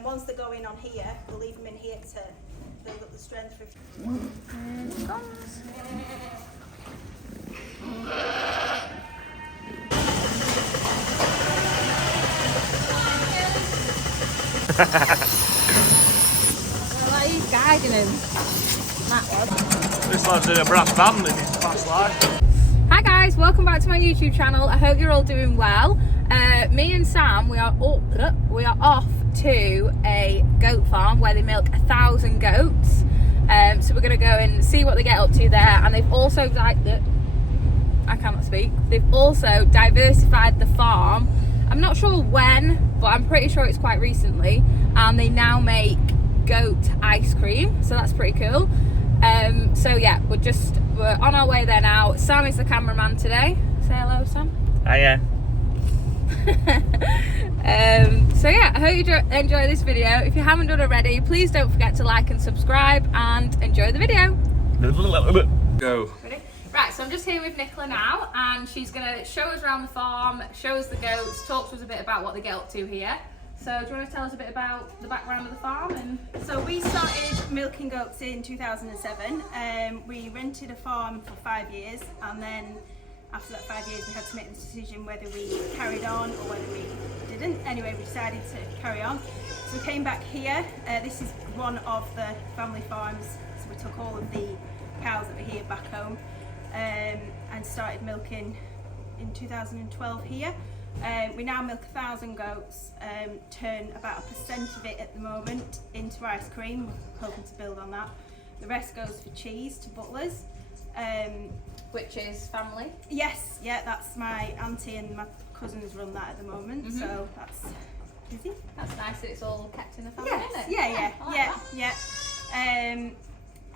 then once they go in on here, we'll leave them in here to build up the strength for... And it comes. Well, he's guiding him. That was. This lad's in a brass band in his past life. Hi guys, welcome back to my YouTube channel. I hope you're all doing well. Me and Sam, we are off to a goat farm where they milk 1,000 goats. So we're going to go and see what they get up to there. And they've also I cannot speak. They've also diversified the farm. I'm not sure when, but I'm pretty sure it's quite recently. And they now make goat ice cream, so that's pretty cool. So yeah, we're on our way there now. Sam is the cameraman today. Say hello, Sam. Hiya. So yeah, I hope you enjoy this video. If you haven't done already, please don't forget to like and subscribe and enjoy the video. Go. Ready? Right, so I'm just here with Nicola now, and she's going to show us around the farm, show us the goats, talk to us a bit about what they get up to here. So do you want to tell us a bit about the background of the farm? And So we started milking goats in 2007. We rented a farm for 5 years, and then after that 5 years we had to make the decision whether we carried on or whether we didn't. Anyway, we decided to carry on. So we came back here. This is one of the family farms. So we took all of the cows that were here back home and started milking in 2012 here. We now milk 1,000 goats, turn about 1% of it at the moment into ice cream. We're hoping to build on that. The rest goes for cheese to butlers. which is family? Yes, yeah, that's my auntie and my cousins run that at the moment, so that's busy. That's nice that it's all kept in the family, Yes, isn't it? yeah. I like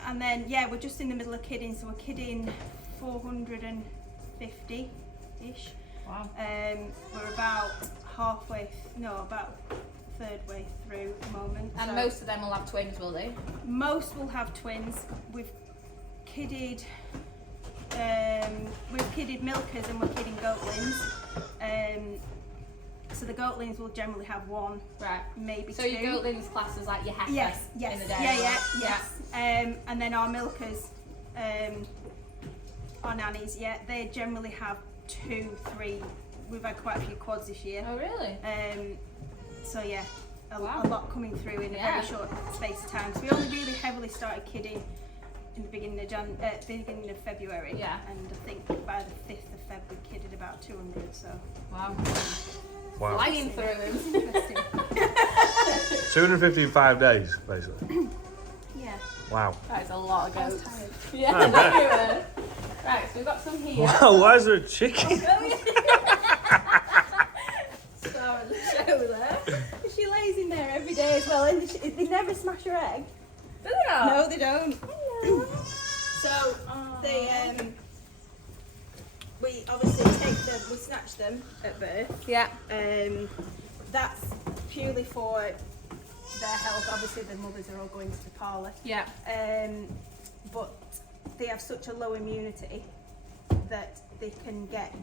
And then, yeah, we're just in the middle of kidding, so we're kidding 450-ish. Wow. We're about about a third way through at the moment. And so most of them will have twins, will they? most will have twins. We've kidded milkers and we're kidding goatlings. So the goatlings will generally have one, Right. maybe So two. your goatlings class is like your heifer Yes, in the day. yes. And then our milkers, our nannies, they generally have 2, 3. We've had quite a few quads this year. Oh really? So yeah, a Wow. lot coming through in a very short space of time. So we only really heavily started kidding in the beginning of February. Yeah. And I think by the 5th of Feb we kidded about 200. So Wow. Wow. Flying through them. interesting. 250 in 5 days, basically. Yeah. Wow. That is a lot of I was goats. tired. Yeah, I bet. you were. Right, so we've got some here. Wow, why is there a chicken? Star of the show there. She lays in there every day as well, and they never smash her egg. Do they not? No, they don't. So they we obviously we snatch them at birth. Yeah. That's purely for their health. Obviously the mothers are all going to the parlour. Yeah. But they have such a low immunity that they can get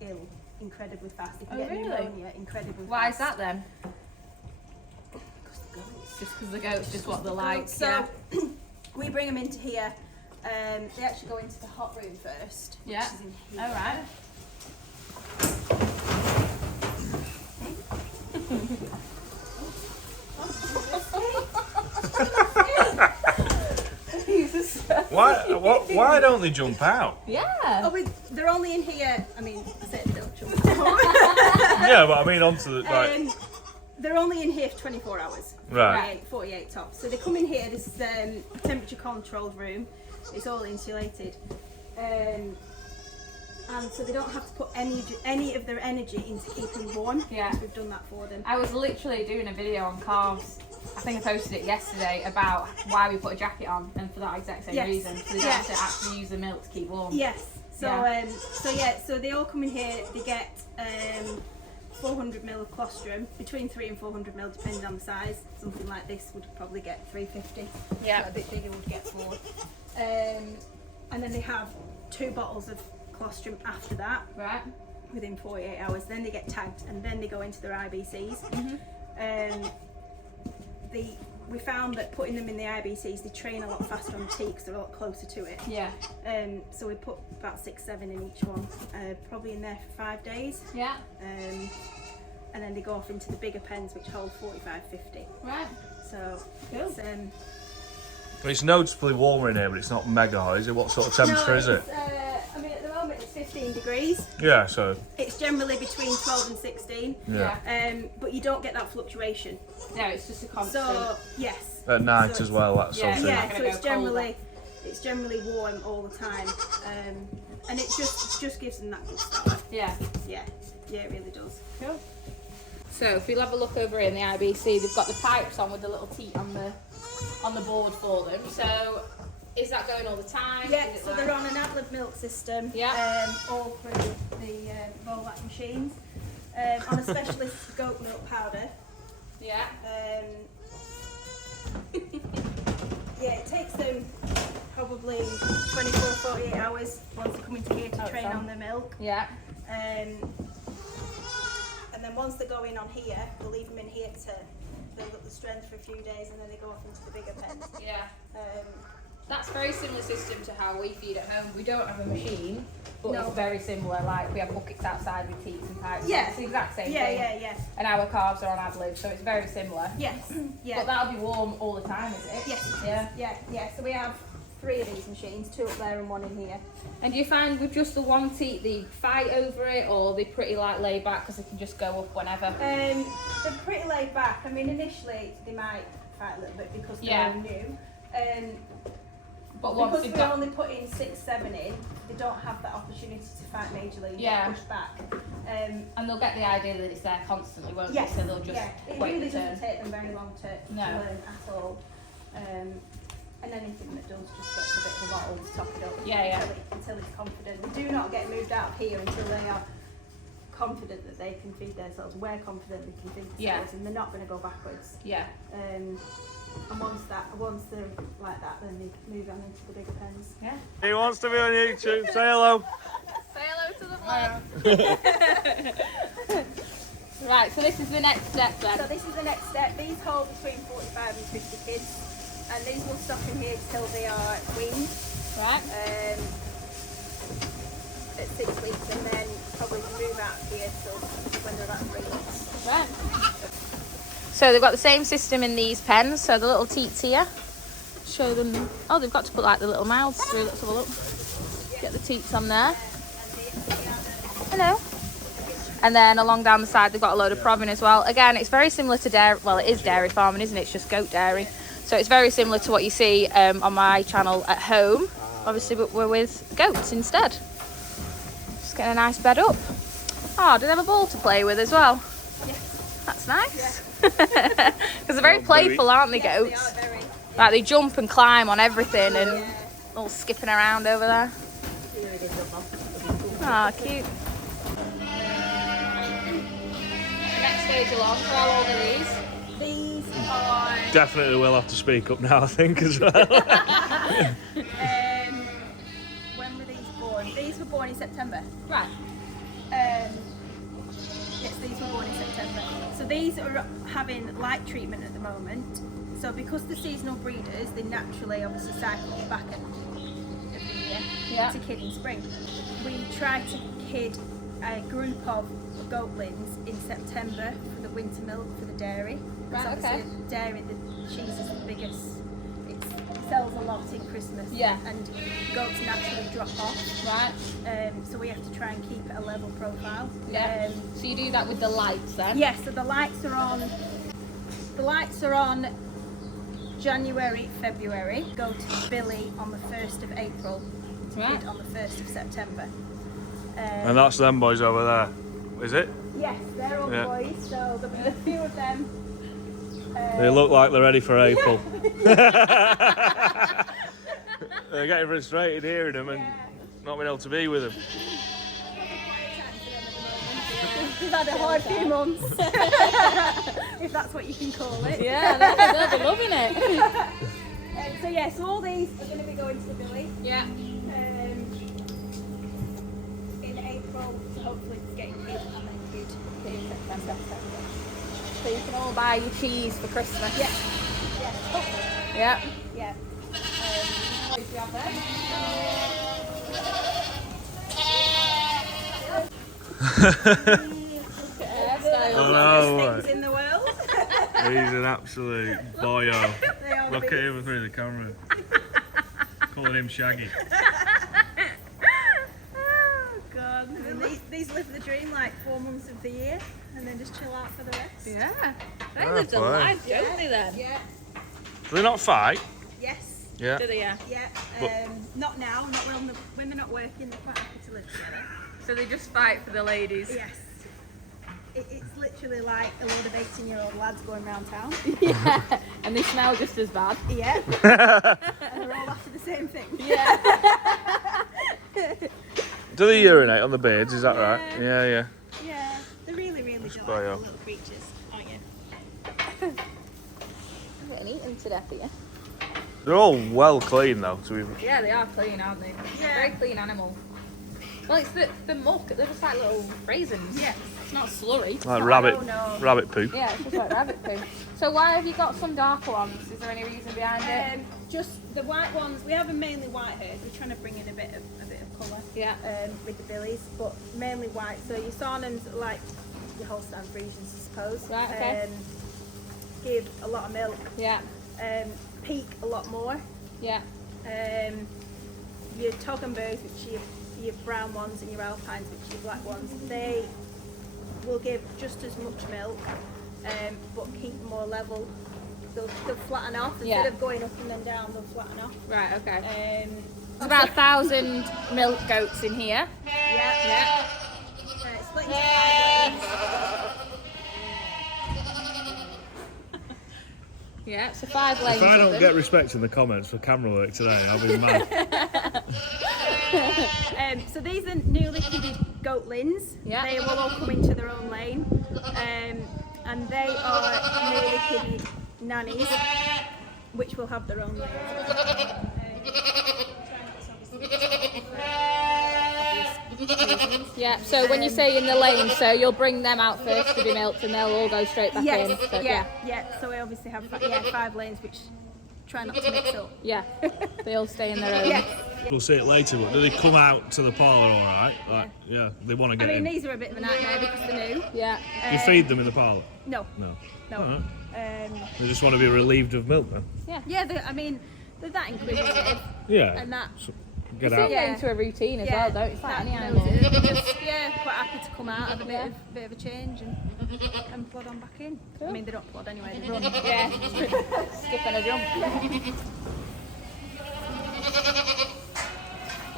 ill incredibly fast. They can get pneumonia incredibly fast. Why is that then? Because the goats. Just because the goats just what they're like. So we bring them into here. They actually go into the hot room first. Yeah. Which is in here. All right. Why don't they jump out? Yeah. Oh, they're only in here. I mean, I said they don't jump. Yeah, but I mean onto the They're only in here for 24 hours. Right. 48 tops. So they come in here. This is a temperature controlled room. It's all insulated. And so they don't have to put any of their energy into keeping warm. Yeah. So we've done that for them. I was literally doing a video on calves. I think I posted it yesterday about why we put a jacket on, and for that exact same reason. So they don't have to actually use the milk to keep warm. Yes. So they all come in here. They get 400 ml of colostrum, between 300 and 400 ml, depending on the size. Something like this would probably get 350. Yeah. So a bit bigger would get 4. And then they have 2 bottles of colostrum after that. Right. Within 48 hours. Then they get tagged, and then they go into their IBCs. we found that putting them in the IBCs, they train a lot faster on the teat because they're a lot closer to it. Yeah. So we put about 6, 7 in each one, probably in there for 5 days. Yeah. And then they go off into the bigger pens, which hold 45, 50. Right. So Cool. it's, It's noticeably warmer in here, but it's not mega hot, is it? What sort of temperature is it? I mean, at the moment it's 15 degrees. Yeah, so It's generally between 12 and 16. yeah. But you don't get that fluctuation. No, it's just a constant. So yes. At night So as well, that sort of thing. Yeah, It's so not it's gonna go generally warm all the time, and it just gives them that good start. Yeah. Yeah, it really does. Cool. So if you'll have a look over here in the IBC, they've got the pipes on with the little teat on the board for them. So is that going all the time? Yeah, Is it so like- they're on an ad-lib milk system. Yeah. All through the Volac machines, on a specialist goat milk powder. Yeah. Yeah, it takes them probably 24, 48 hours once they come into here to train on the milk. Yeah. And then once they go in on here, they'll leave them in here to build up the strength for a few days, and then they go off into the bigger pens. Yeah. That's very similar system to how we feed at home. We don't have a machine, but No. it's very similar. Like we have buckets outside with teats and pipes. Yeah. It's the exact same Yeah, thing. yeah. And our calves are on ad-lib, so it's very similar. Yes, yeah. But that'll be warm all the time, is it? Yes. Yeah. Yeah. So we have 3 of these machines, 2 up there and 1 in here. And do you find with just the one teat, they fight over it, or they pretty like laid back because they can just go up whenever? They're pretty laid back. I mean, initially they might fight a little bit because they're all new. But once Because you've we got only put in 6, 7 in, they don't have that opportunity to fight majorly and Yeah. get pushed back. and they'll get the idea that it's there constantly, won't Yes, they? So they'll just yeah. It wait really the turn. doesn't take them very long to No. learn at all. And anything that does just gets a bit of a bottle to top it up Yeah, until it's confident. They do not get moved out of here until they are confident that they can feed themselves. We're confident they can feed themselves, Yeah. and they're not going to go backwards. Yeah. And once they're like that, then they move on into the bigger pens. Yeah. He wants to be on YouTube. Say hello. Say hello to the vlog. Right, so this is the next step then. So this is the next step. These hold between 45 and 50 kids, and these will stop in here till they are weaned. Right. At 6 weeks, and then probably move out here till when they're about 3 weeks. Right. So they've got the same system in these pens. So the little teats here. Show them. Oh, they've got to put like the little mouths through. Let's have a look. Get the teats on there. Hello. And then along down the side, they've got a load of proving as well. Again, it's very similar to dairy. Well, it is dairy farming, isn't it? It's just goat dairy. So it's very similar to what you see on my channel at home. Obviously, but we're with goats instead. Just getting a nice bed up. Oh, do they have a ball to play with as well? Yes. That's nice. Because they're very playful, aren't they, Yes, goats? they are very. Like they jump and climb on everything and all skipping around over there. Ah, cute. Next stage along, how old are these? These are. Definitely will have to speak up now, I think, as well. When were these born? These were born in September. Right. Yes, these were born in September. So these are having light treatment at the moment. So because they're seasonal breeders, they naturally obviously cycle back at the year to kid in spring. We try to kid a group of goatlings in September for the winter milk for the dairy. Right, Obviously okay. Dairy, the cheese is the biggest. It sells a lot in Christmas. Yeah. And goats naturally drop off. Right. So we have to try and keep it a level profile. Yeah. So you do that with the lights then? Yeah, so the lights are on. The lights are on January, February. Go to Billy on the 1st of April. Right. Kid on the 1st of September. And that's them boys over there, is it? Yes, they're all Yeah. boys. So there'll be a few of them. They look like they're ready for April. They're getting frustrated hearing them and not being able to be with them. We've had a hard few months, if that's what you can call it. Yeah, they'll be loving it. So yeah, so all these are going to be going to the Billy Yeah. in April, so hopefully it's getting kid and then kid in September. so you can all buy your cheese for Christmas. Yeah. Yeah. Yeah. Yeah. What do you have there? Oh, no, Things in the world. he's an absolute boyo. They are Look at big. him through the camera. Calling him Shaggy. Oh God. And these live the dream like 4 months of the year, and then just chill out for the rest. Yeah. They Ah, lived a fine. life, don't they then? Yeah. Do they not fight? Yes. Yeah. Do they, yeah? Yeah. But- Not now. Not when they're not working. They're quite happy to live together. So they just fight for the ladies. Yes. It's literally like a load of 18-year-old lads going around town. Yeah. And they smell just as bad. Yeah. And they're all after the same thing. Yeah. Do they urinate on the beards? Is that right? Yeah. Yeah, yeah. Yeah. They're really, really Just delightful bio. little creatures, aren't you? I'm getting eaten to death here. They're all well clean though. So we've Yeah, they are clean, aren't they? Yeah. Very clean animal. Well, it's the muck. They're just like little raisins. Yeah. It's not slurry. like Oh, rabbit, no. rabbit poo. Yeah, it's just like rabbit poo. So why have you got some darker ones? Is there any reason behind it? Just the white ones. We have a mainly white herd. We're trying to bring in a bit of colour. Yeah. With the billies, but mainly white. So your Sarnans are like your Holstein Friesians, I suppose. Right, okay. Give a lot of milk. Yeah. Peak a lot more. Yeah. Your Toggenburgs, which are your brown ones, and your Alpines, which are your black ones, they will give just as much milk, but keep more level. They'll flatten off instead Yeah. of going up and then down. They'll flatten off. Right. Okay. There's There's about 1,000 milk goats in here. Yeah. Yeah. It's split into 5 lanes. Yeah. So 5 lanes. If I of don't them. get respect in the comments for camera work today, I'll be mad. So these are newly kidded goatlins. Yeah. They will all come into their own lane. And they are newly kidded nannies, which will have their own lane. Yeah. So when you say in the lane, so you'll bring them out first to be milked, and they'll all go straight back Yes, in. So, yeah. So we obviously have 5 lanes, which try not to mix up. Yeah. They all stay in their own. Yeah. We'll see it later, but do they come out to the parlour all right? Like, yeah, they want to I get mean, in. these are a bit of a nightmare because they're new. Yeah. You feed them in the parlour? No, No. no. Alright. Um, They just want to be relieved of milk then? yeah, they're that inquisitive Yeah. and that. So, get They out. get into a routine as well, don't it? It's like any animal. They're just, quite happy to come out, have a bit of a change and plod on back in. Cool. I mean, they don't plod anyway, they run. Yeah. Skip and a jump.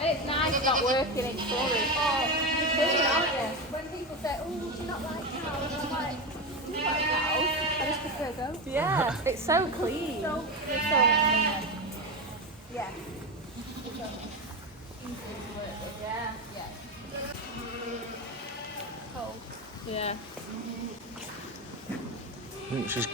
And it's nice not working in storage. Oh, you're clean, aren't you? When people say, oh, do you not like cows? I'm like, do you like cows? I just prefer goats. Yeah, it's so clean. It's so yeah. yeah. Yeah. Cold. Yeah. I think she's... So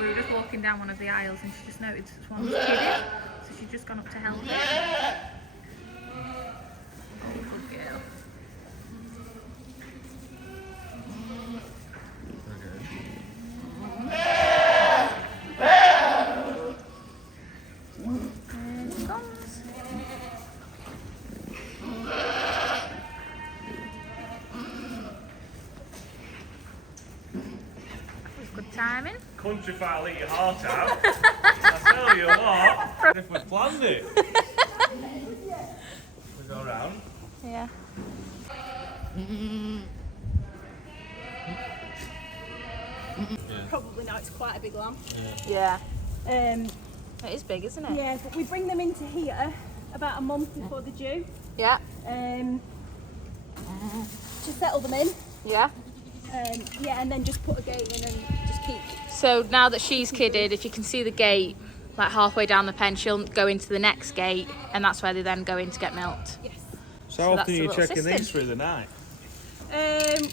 we were just walking down one of the aisles and she just noticed one was kidded. So she's just gone up to help her. Oh, good girl. And she comes. Good timing. Country file eat your heart out. I tell you what, if we planned it. We go round. Yeah. Probably now it's quite a big lamb. Yeah. Um, It is big, isn't it? yeah, but we bring them into here about a month before they're due Yeah. to settle them in. Yeah. And then just put a gate in and just keep. So now that she's kidded, if you can see the gate, like halfway down the pen, she'll go into the next gate, and that's where they then go in to get milked. Yes. So how that's often the are you little checking system. these through the night?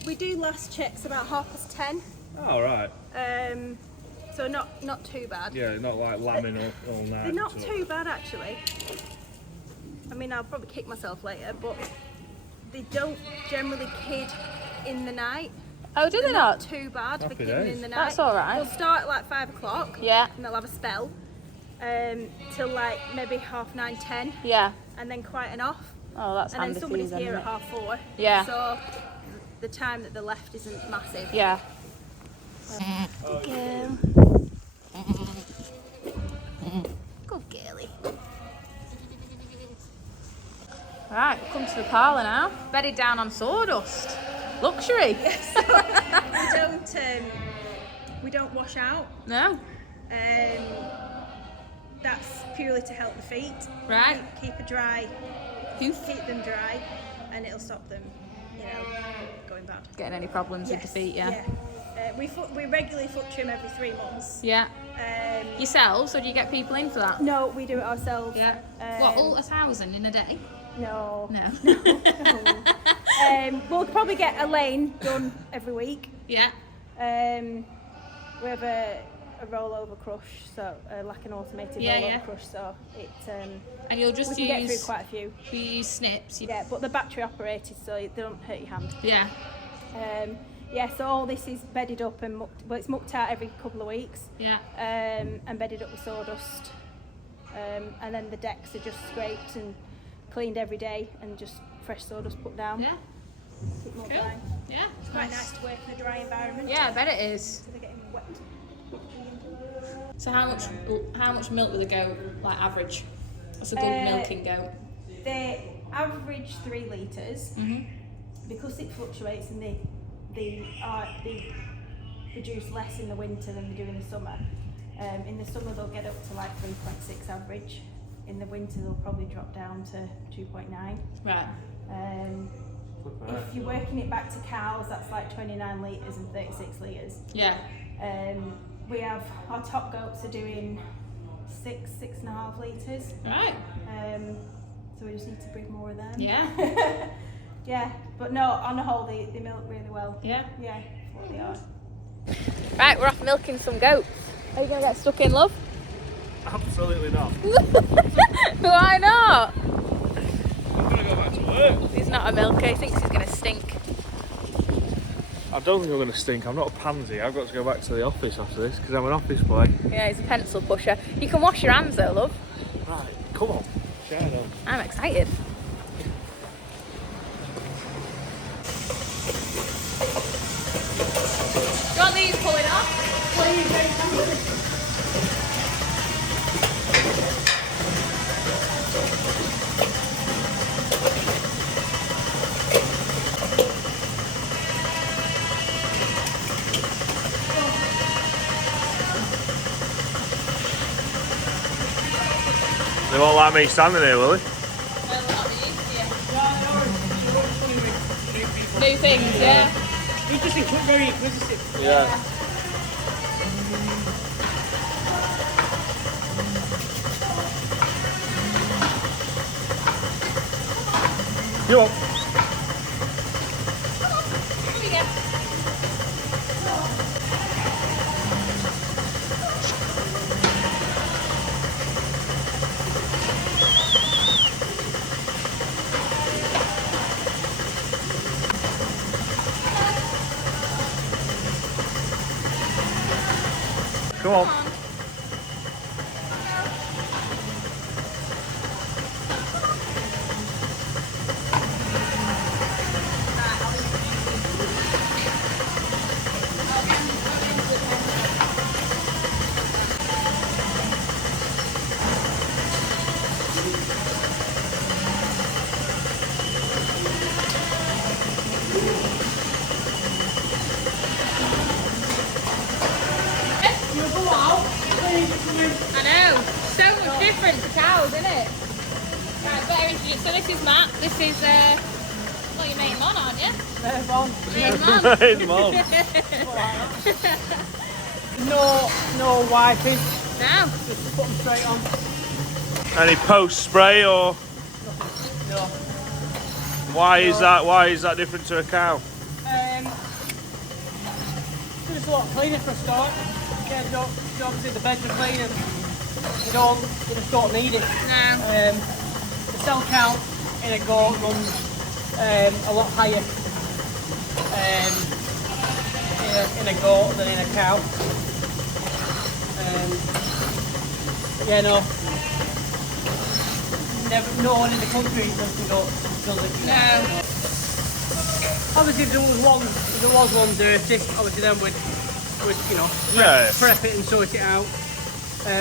We do last checks about 10:30. Oh, right. So not too bad. Yeah, not like lambing all night. They're not so- too bad actually. I mean, I'll probably kick myself later, but they don't generally kid in the night. Oh, do they not? Too bad for Happy giving days. in the night. That's all right. They'll start at like 5 o'clock. Yeah. And they'll have a spell till like maybe 9:30, 10, Yeah. and then quieten off. Oh, that's And handy then for somebody's you then, here isn't at it? 4:30. Yeah. So the time that they're left isn't massive. Yeah. Good girl. Good girlie. Right, we've come to the parlour now. Bedded down on sawdust. Luxury. We don't wash out. No. That's purely to help the feet. Right. Keep it dry. Hoof. Keep them dry, and it'll stop them, going bad. Getting any problems with the feet, yeah? We regularly foot trim every 3 months. Yeah. Yourselves, or do you get people in for that? No, we do it ourselves. Yeah. What, all 1,000 in a day? No. No. We'll probably get a lane done every week. Yeah. We have a rollover crush, so like an automated rollover crush, so it. And you'll just we can use. get through quite a few. We use snips. Yeah, but they're battery operated, so they don't hurt your hand. Yeah. So all this is bedded up and it's mucked out every couple of weeks. Yeah. And bedded up with sawdust. And then the decks are just scraped and cleaned every day, and just fresh sawdust put down. Yeah. Keep them all Cool. dry. Yeah. It's quite nice to work in a dry environment. Yeah, I bet it is. So they're getting wet. So how much milk would a goat, like average? What's a good milking goat? They average 3 litres. Mhm. Because it fluctuates, and they produce less in the winter than they do in the summer. In the summer they'll get up to like 3.6 average. In the winter they'll probably drop down to 2.9. Right. If you're working it back to cows, that's like 29 litres and 36 litres. Yeah. We have our top goats are doing 6.5 litres. Right. So we just need to breed more of them. Yeah. Yeah, but no, on the whole they milk really well. Yeah. Yeah, what they are. Right, we're off milking some goats. Are you gonna get stuck in, love? Absolutely not. Why not? I'm gonna go back to work. He's not a milker. He thinks he's gonna stink. I don't think I'm gonna stink. I'm not a pansy. I've got to go back to the office after this because I'm an office boy. Yeah, he's a pencil pusher. You can wash your hands though, love. Right, come on. Share it on. I'm excited. Do you want these pulling off? They won't like me standing here, will they? New things, yeah. He's just very inquisitive. Yeah. You on? Here we go. Come on. I know. So much different to cows, isn't it? Right, better introduce. So this is Matt. This is well, you made him on, aren't you? Made him on. Hey, Mum. No wiping. Now. Just put them straight on. Any post spray or No. why is that? Why is that different to a cow? Just a lot cleaner for a start. Yeah, obviously the beds are clean and you just don't need it. No. The cell count in a goat runs a lot higher in a goat than in a cow. Yeah, no one in the country does it. No. Obviously, if there was one dirty, obviously then we'd prep it and sort it out.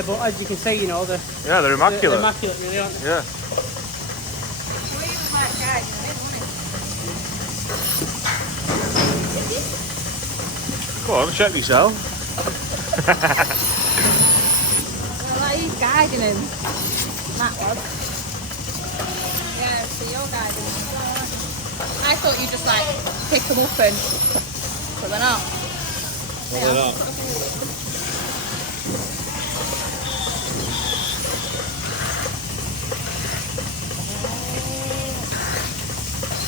But as you can see, they're immaculate. They're immaculate, really, aren't they? Yeah. Go on, check yourself. Well, he's guiding him. That was. Yeah, so you're guiding him. I thought you just like pick them up and, but they're not. Well, they're not.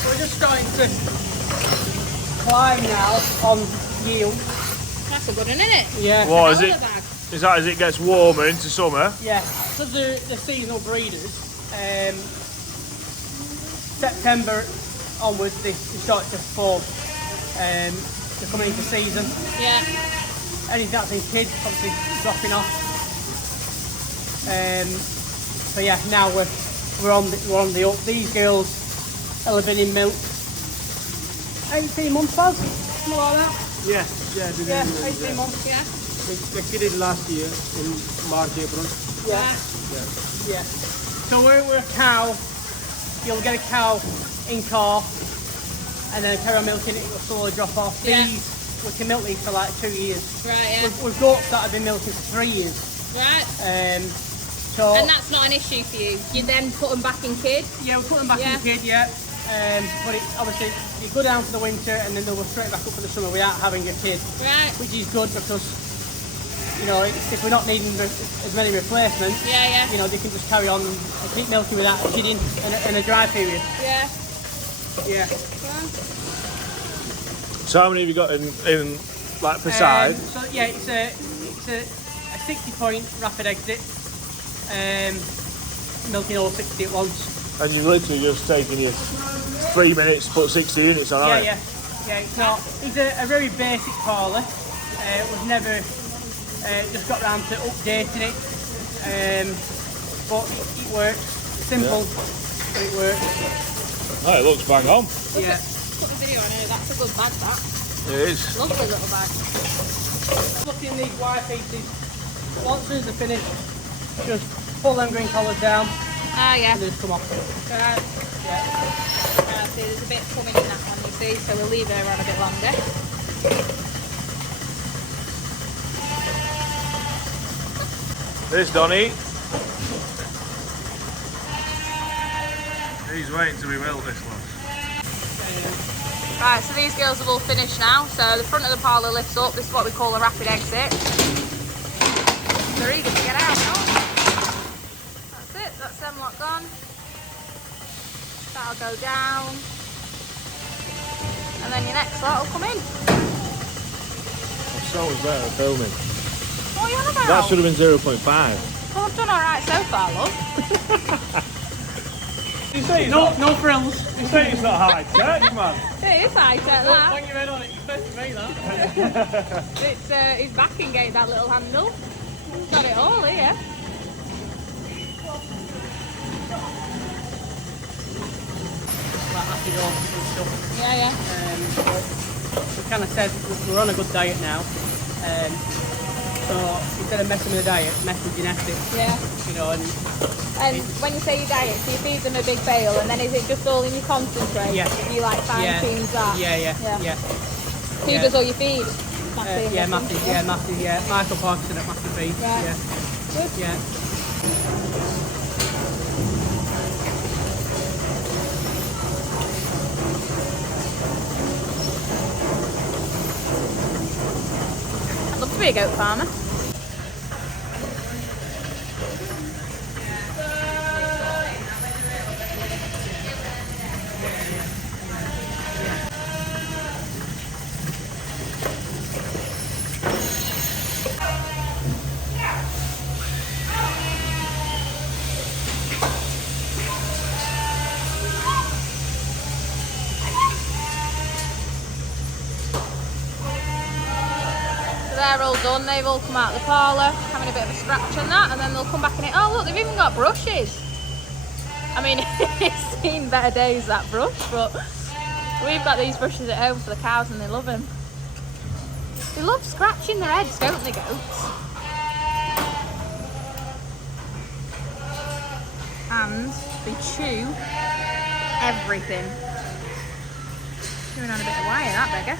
We're just starting to climb now on yield. That's a good one, isn't it? Yeah. What is it? Is that as it gets warmer into summer? Yeah. So the seasonal breeders, September onwards, they start to form. They're coming into season. Yeah. Anything that's in kid, obviously dropping off. So yeah, now we're on the up. These girls will have been in milk 18 months, Baz? Something like that. Yeah, 18 months. Yeah. they kidded last year in March, April. Yeah. So we're a cow. You'll get a cow in calf, and then a cow milking it will slowly drop off. Yeah. These we can milk these for like 2 years. Right, yeah. We've goats that have been milking for 3 years. Right. So And that's not an issue for you. You then put them back in kid. yeah, we put them back in the kid, yeah. But obviously you go down for the winter and then they'll go straight back up for the summer without having a kid, Right. which is good because if we're not needing as many replacements, Yeah. they can just carry on and keep milking without a kid in a dry period. Yeah. Yeah. So how many have you got in like per side? So yeah, it's a 60-point rapid exit. Milking all 60 at once. And you've literally just taken you 3 minutes to put 60 units on, haven't you? Yeah. It's not. It's a very basic parlour. We've never just got round to updating it, but it works. Simple, but it works. Oh, it looks bang on. Yeah. Put the video on here. That's a good bag, that. It is. Lovely little bag. Looking at these wire pieces. Once they're finished, just pull them green collars down Ah, yeah. and they just come off. Right. Yeah. See, there's a bit coming in that one, you see, so we'll leave her on a bit longer. There's Donny. He's waiting to be milked, this one. Right, so these girls have all finished now. So the front of the parlour lifts up. This is what we call a rapid exit. They're eager to get out now. That's it, that's them lot gone. That'll go down. And then your next lot will come in. So much better at filming. What are you on about? That should have been 0.5. Well, I've done alright so far, love. You say No frills. You say it's not high tech, man. It is high tech, that. When you're in on it, you're supposed to make that. It's his backing gate, that little handle. Got it all here. Like acid oil and stuff. Yeah. We kind of said we're on a good diet now. So instead of messing with the diet, mess with genetics. Yeah. And when you say you diet, so you feed them a big bale, and then is it just all in your concentrate? Yeah. You like fine tunes that? Yeah. Who does all your feed? Matthew, yeah. Michael Parkinson at Matthew Feed. Right. Yeah. Good. Yeah. I'd love to be a goat farmer. they're all done. They've all come out of the parlour, having a bit of a scratch and that, and then they'll come back in it. Oh look, they've even got brushes. I mean, it's seen better days, that brush, but we've got these brushes at home for the cows and they love them. They love scratching their heads, don't they, goats? And they chew everything. Chewing on a bit of wire, that beggar.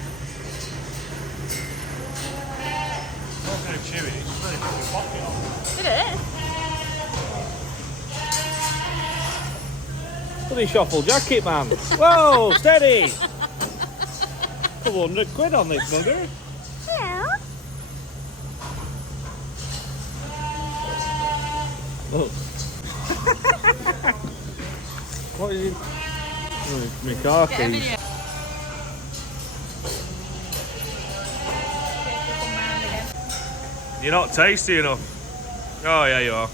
Not going to chew it, it's just really put your pocket on. Did it? Bloody shuffle jacket, man. Whoa, steady. Couple £100 on this bugger. Yeah. Look. What is it? Oh, my car Get a keys. video. You're not tasty enough. Oh yeah, you are.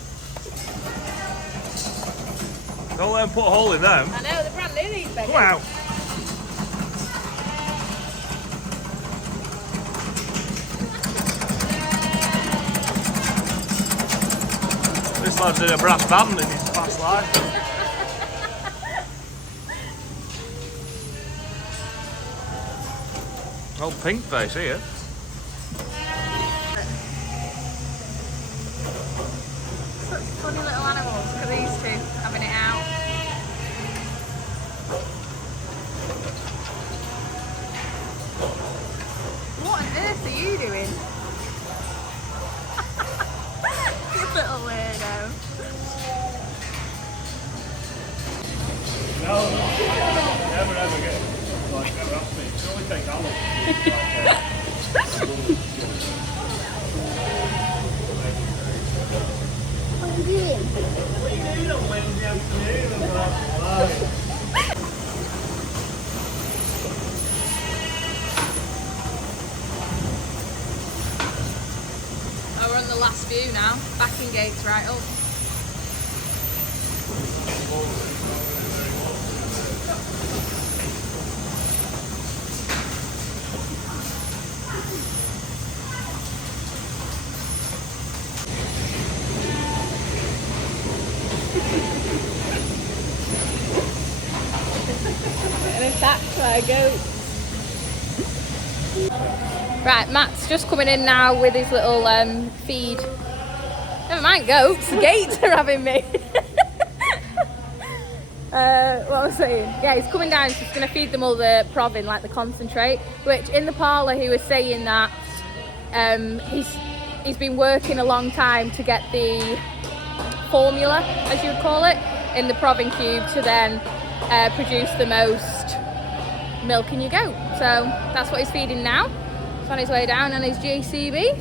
Don't let them put a hole in them. I know, they're brand new, these beggars. Come out. This lad's in a brass band in his past life. Old pink face here. Such funny little animals. Look at these two having it out. What on earth are you doing? You little weirdo. No, never ever get like never ask me. It only takes Alex. What are you doing? What are you doing on Wednesday afternoon? Oh, we're on the last view now. Backing gate's right up. Getting attacked by a goat. Right, Matt's just coming in now with his little feed. Never mind goats, the gates are having me. What was I saying? Yeah, he's coming down, he's just going to feed them all the provin, like the concentrate, which in the parlour he was saying that he's been working a long time to get the formula, as you would call it, in the provin cube to then produce the most milk in your goat. So that's what he's feeding now. He's on his way down on his JCB.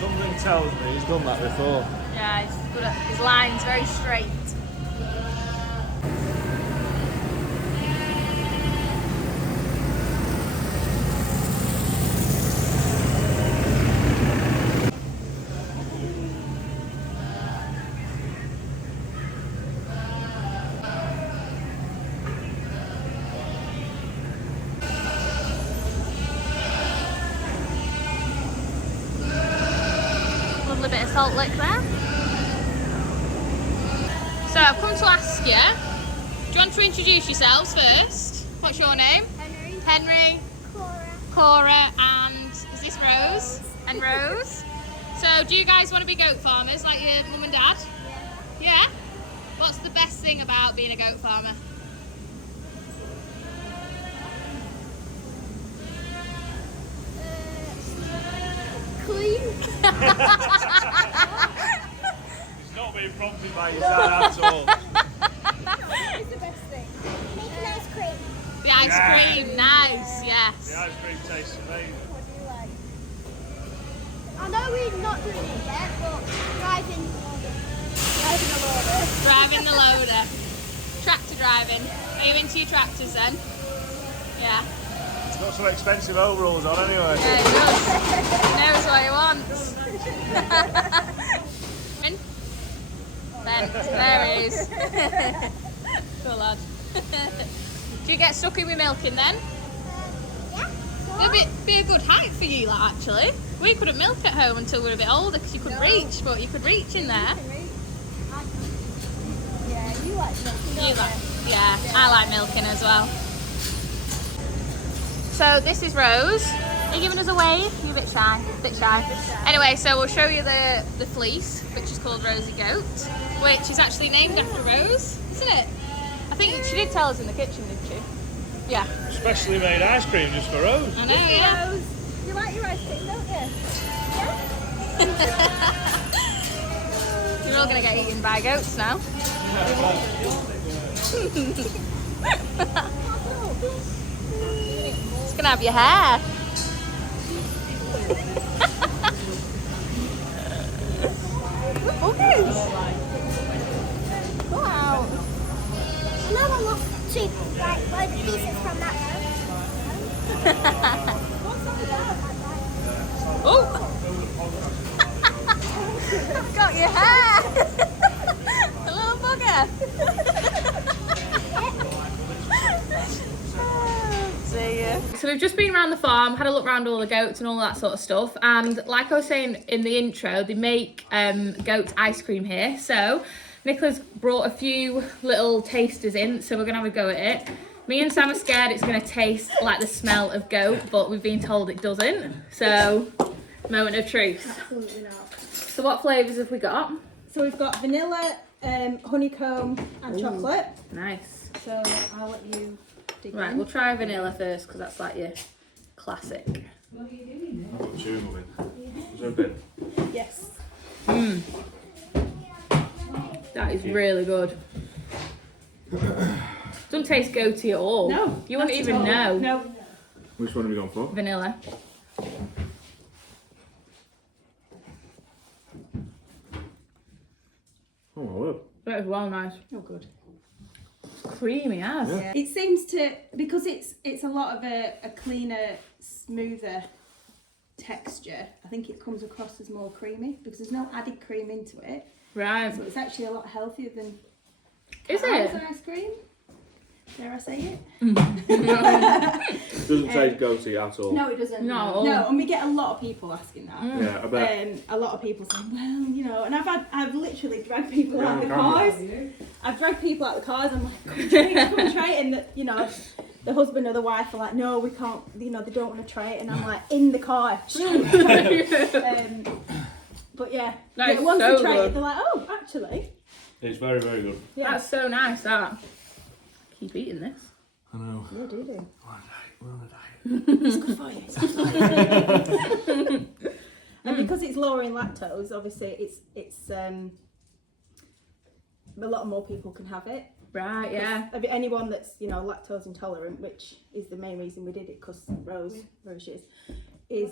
Something tells me he's done that before. Yeah, he's good at his lines, very straight. Lovely bit of salt lick there. So I've come to ask you, do you want to introduce yourselves first? What's your name? Henry. Henry, Cora. Cora, and is this Rose? And Rose. So do you guys want to be goat farmers like your mum and dad? Yeah. What's the best thing about being a goat farmer? Clean. He's not being prompted by his dad at all. It's the best thing. Making ice cream. The ice cream, nice, yes. The ice cream tastes amazing. What do you like? I know we're not doing it yet, but driving. Driving the loader. Tractor driving. Are you into your tractors then? Yeah. It's got some expensive overalls on anyway. Yeah, he does. He knows what he wants. In. There he is. Good lad. Do you get stuck in with milking then? It'd be a good height for you, like, actually. We couldn't milk at home until we were a bit older because you couldn't reach, but you could reach in there. Yeah, you like milking. Yeah, I like milking as well. So this is Rose. Are you giving us a wave? You're a bit shy. Anyway, so we'll show you the fleece, which is called Rosie Goat, which is actually named after Rose, isn't it? I think she did tell us in the kitchen, didn't she? Yeah. Specially made ice cream just for Rose. I know, yeah. Rose, you like your ice cream, don't you? You're all going to get eaten by goats now. It's going to have your hair. Buggers. Go out. No one lost two, like, load of pieces from that. Oh! I've got your hair! A little bugger! So we've just been around the farm, had a look around all the goats and all that sort of stuff, and like I was saying in the intro, they make goat ice cream here. So Nicola's brought a few little tasters in, so we're going to have a go at it. Me and Sam are scared it's going to taste like the smell of goat, but we've been told it doesn't. So, moment of truth. Absolutely not. So what flavours have we got? So we've got vanilla, honeycomb and chocolate. Nice. So I'll let you dig Right, in. we'll try vanilla first because that's like your classic. I've got two of them in. Is there a bit? Yes. That is really good. Doesn't taste goaty at all. No. You wouldn't not even at all. know. No. Which one have you gone for? Vanilla. Oh my word. That is well nice. Oh, good. Creamy as. Yeah. It seems to, because it's a lot of a cleaner, smoother texture. I think it comes across as more creamy because there's no added cream into it. Right. So it's actually a lot healthier than Is cow's it? ice cream. Dare I say it? It doesn't taste goaty at all. No, it doesn't. No. No, and we get a lot of people asking that. Yeah, I bet. A lot of people saying, well, you know, and I've literally dragged people Yeah, out the I can. cars. I've dragged people out the cars. I'm like, come and try it, come and try it. And you know, the husband or the wife are like, no, we can't. You know, they don't want to try it. And I'm like, in the car. But yeah, That yeah is once so they try good. it, they're like, oh, actually, It's very, very good. yeah, That's so nice, that. Keep eating this. I know. yeah, do. We're on a diet. It's good for you. It's good for you. And because it's lower in lactose, obviously it's a lot more people can have it. Right, yeah. I mean, anyone that's, you know, lactose intolerant, which is the main reason we did it, because Rose, where she is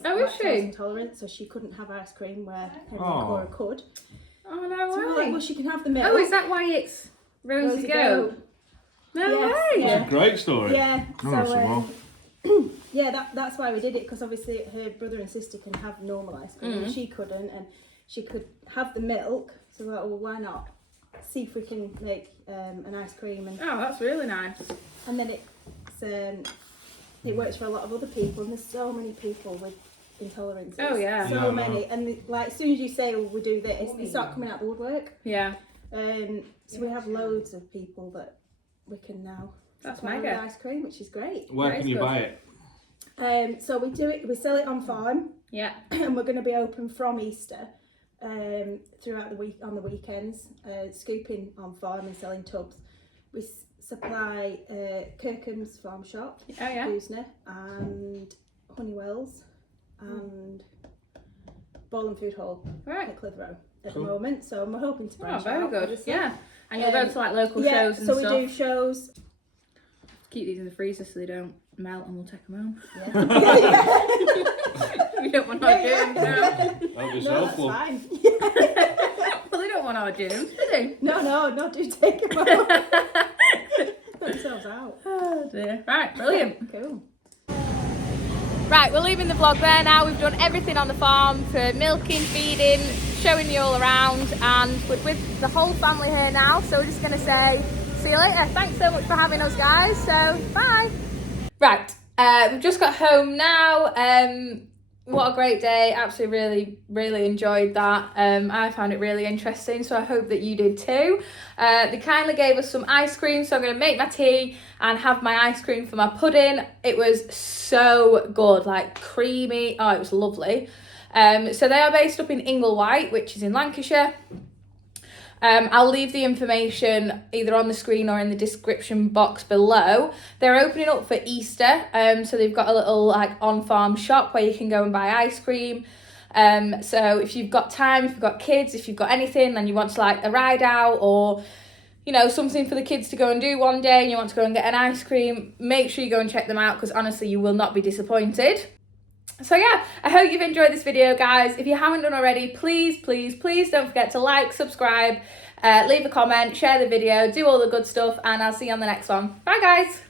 Oh, is lactose she? intolerant, so she couldn't have ice cream where Henry and Oh. Cora could. Oh, no So we were like, way. well, she can have the milk. Oh, is that why it's Rosie Goat? No Yes, way. yeah. It's a great story. Yeah. I want some more. Yeah, that's why we did it, because obviously her brother and sister can have normal ice cream, Mm-hmm. and she couldn't, and she could have the milk. So we're like, well, why not? See if we can make an ice cream, and Oh, that's really nice. then it works for a lot of other people, and there's so many people with intolerances. Oh, yeah. So Yeah, I know. many, and like as soon as you say, well, we do this, they start coming out the woodwork. Yeah. So we have loads of people that we can now That's supply with mega. ice cream, which is great. Where That can is you good. buy it? So we sell it on farm, Yeah. and we're going to be open from Easter throughout the week on the weekends, scooping on farm and selling tubs. We supply Kirkham's Farm Shop, Oh, yeah. Boosner, and Honeywell's, and Bowl and Food Hall Right. at Clitheroe at Cool. the moment. So we're hoping to Oh, branch very out, good. obviously. Yeah. And you'll go to like local Yeah, shows and so stuff. we do shows. Keep these in the freezer so they don't melt and we'll take them home. Yeah. We don't want to do them, no. Help No, yourself, that's love. fine. Well, they don't don't want our germs, do they? No, do take them out. Put themselves out. Oh dear. Right, brilliant. Cool. Right, we're leaving the vlog there now. We've done everything on the farm for milking, feeding, showing you all around, and we're with the whole family here now. So we're just going to say, see you later. Thanks so much for having us, guys. So, bye. Right, we've just got home now. What a great day. Absolutely really enjoyed that. I found it really interesting, so I hope that you did too. They kindly gave us some ice cream, so I'm going to make my tea and have my ice cream for my pudding. It was so good, like creamy. Oh, it was lovely. So they are based up in Inglewhite, which is in Lancashire. I'll leave the information either on the screen or in the description box below. They're opening up for Easter, so they've got a little like on-farm shop where you can go and buy ice cream. So if you've got time, if you've got kids, if you've got anything and you want to like a ride out or, you know, something for the kids to go and do one day and you want to go and get an ice cream, make sure you go and check them out because honestly you will not be disappointed. So yeah, I hope you've enjoyed this video, guys. If you haven't done already, please don't forget to like, subscribe, leave a comment, share the video, do all the good stuff, and I'll see you on the next one. Bye, guys.